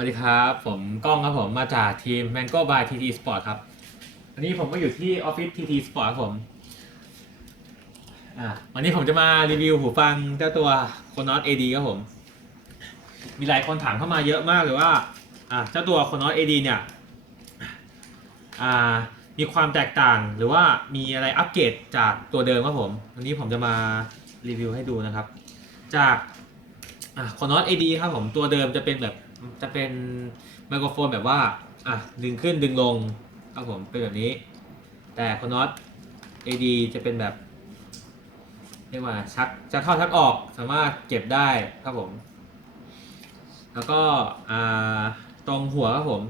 วัสดีครับ ผมก้องครับผมมาจากทีม Mango by TT Sport ครับ วันนี้ผมก็อยู่ที่ออฟฟิศ TT Sport ครับผมวันนี้ผมจะมารีวิวหูฟังเจ้าตัว c o n o s AD ครับผม มีหลายคนถามเข้ามาเยอะมากเลยว่าเจ้าตัว c o n o s AD เนี่ยอ่ามีความแตกต่างหรือว่ามีอะไรอัปเกรดจากตัวเดิมครับผม วันนี้ผมจะมารีวิวให้ดูนะครับ จากอ่า c o n o s AD ครับผมตัวเดิมจะเป็นแบบ จะเป็นไมโครโฟนแบบว่าอะดึงขึ้นดึงลงครับผมเป็นแบบนี้ แต่ c o n o s AD จะเป็นแบบเรียกว่าชักจะเข้าชักออกสามารถเก็บได้ครับผม แล้วก็อ่าตรงหัวครับผม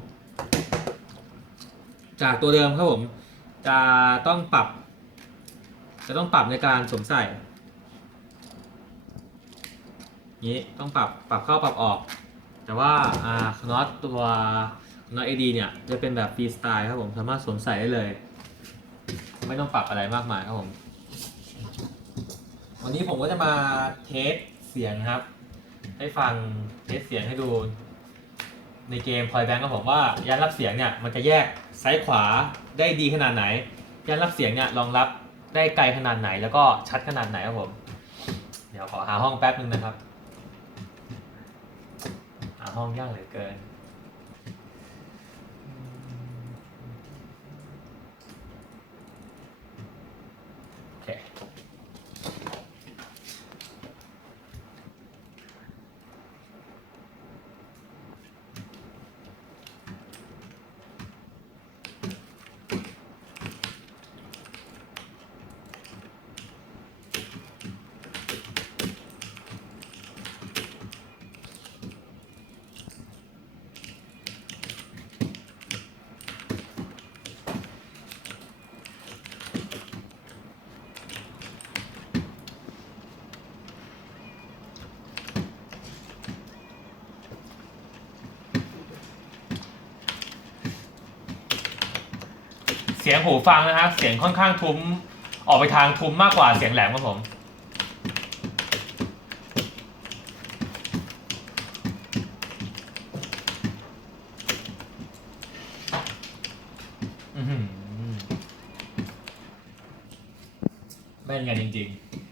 จากตัวเดิมครับผม จะต้องปรับ จะต้องปรับในการสวมใส่นี้ต้องปรับปรับเข้าปรับออก แต่ว่าอ่าน็อตตัวน็อตเอดีเนี่ยจะเป็นแบบฟรีสไตล์ครับผมสามารถสวมใส่ได้เลย ไม่ต้องปรับอะไรมากมายครับผม วันนี้ผมก็จะมาเทสเสียงครับ ให้ฟังเทสเสียงให้ดู ในเกมพอยแบงค์ครับผมว่ายานรับเสียงเนี่ยมันจะแยกซ้ายขวาได้ดีขนาดไหนยานรับเสียงเนี่ยรองรับได้ไกลขนาดไหนแล้วก็ชัดขนาดไหนครับผม เดี๋ยวขอหาห้องแป๊บนึงนะครับ ห้องยากเหลือเกิน โอเค เสียงหูฟังนะครับเสียงค่อนข้างทุ้มออกไปทางทุ้มมากกว่าเสียงแหลมครับผมแม่นกันจริง ๆ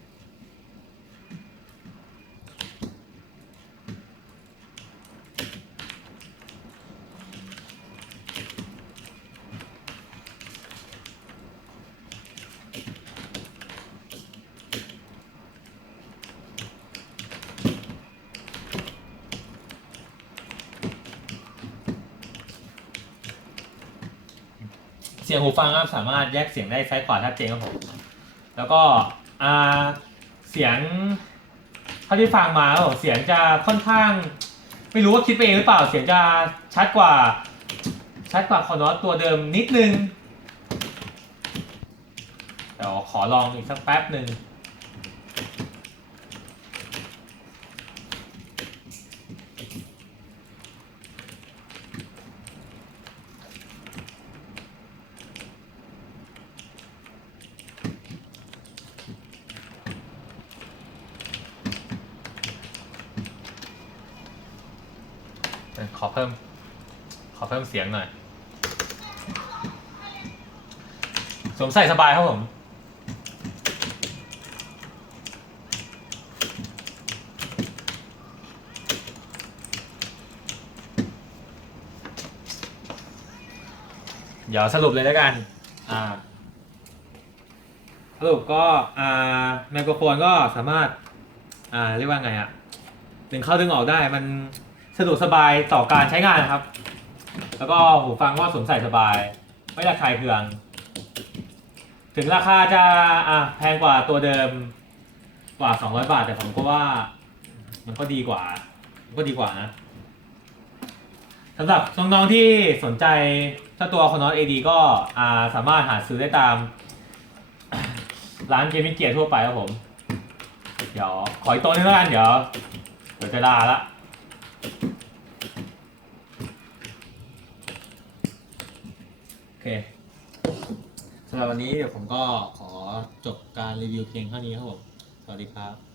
ยงหูฟังครับสามารถแยกเสียงได้ซ้ายขวาชัดเจนครับผม แล้วก็อ่าเสียงเท่าที่ฟังมาครับผมเสียงจะค่อนข้าง ไม่รู้ว่าคิดไปเองหรือเปล่า เสียงจะชัดกว่า ชัดกว่าคอนอสตัวเดิมนิดนึงเดี๋ยวขอลองอีกสักแป๊บหนึ่ง ขอเพิ่ม ขอเพิ่มเสียงหน่อยสวมใส่สบายครับผม เดี๋ยวสรุปเลยแล้วกัน อ่า สรุปก็ อ่า ไมโครโฟนก็สามารถ อ่า เรียกว่าไงอะดึงเข้าดึงออกได้มัน สะดวกสบายต่อการใช้งานนะครับ แล้วก็หูฟังก็สวมใส่สบาย ไม่ระคายเคือง ถึงราคาจะอะแพงกว่าตัวเดิมกว่า 200 บาท แต่ผมก็ว่า มันก็ดีกว่า มันก็ดีกว่านะสำหรับน้องๆที่สนใจถ้าตัวคอนอสเอดีก็อ่าสามารถหาซื้อได้ตาม ร้านเกมมิ่งเกียร์ทั่วไปครับผม เดี๋ยวขออีกตัวนึงแล้วกันเดี๋ยว เดี๋ยวจะลาละ โอเคสำหรับวันนี้เดี๋ยวผมก็ขอจบการรีวิวเพียงเท่านี้ครับผม สวัสดีครับ